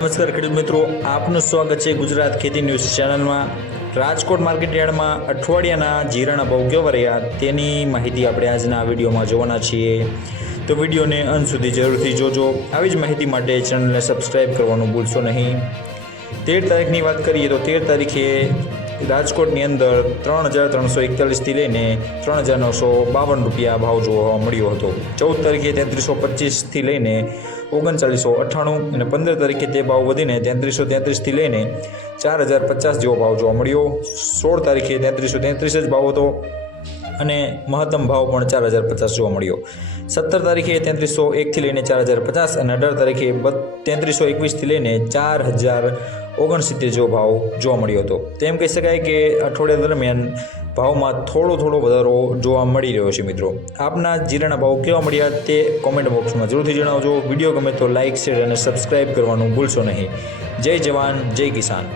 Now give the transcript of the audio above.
નમસ્કાર ખેડૂત મિત્રો, આપનું સ્વાગત છે ગુજરાત ખેતી ન્યૂઝ ચેનલમાં। રાજકોટ માર્કેટ યાર્ડમાં અઠવાડિયાના જીરાના ભાવ કેવા રહ્યા તેની માહિતી આપણે આજના વિડીયોમાં જોવાના છીએ, તો વિડીયોને અંત સુધી જરૂરથી જોજો। આવી જ માહિતી માટે ચેનલને સબસ્ક્રાઈબ કરવાનું ભૂલશો નહીં। 13 તારીખની વાત કરીએ તો 13 તારીખે રાજકોટની અંદર 3,341થી લઈને 3,952 રૂપિયા ભાવ જોવા મળ્યો હતો। 14 તારીખે 3,325થી લઈને 3998 અને 15 તારીખે તે ભાવ વધીને 3,333થી લઈને 4,050 જેવો ભાવ જોવા મળ્યો। 16 તારીખે 3,333 જ ભાવ હતો અને મહત્તમ ભાવ પણ 4,050 જોવા મળ્યો। 17 તારીખે 3,301થી લઈને 4,050 અને 18 તારીખે 3,321થી લઈને 4,069 જેવો ભાવ જોવા મળ્યો હતો। તેમ કહી શકાય કે અઠવાડિયા દરમિયાન ભાવમાં થોડો વધારો જોવા મળી રહ્યો છે। મિત્રો, આપના જીરાના ભાવ કેવા મળ્યા તે કોમેન્ટ બોક્સમાં જરૂરથી જણાવજો। વિડીયો ગમે તો લાઇક, શેર અને સબસ્ક્રાઈબ કરવાનું ભૂલશો નહીં। જય જવાન, જય કિસાન।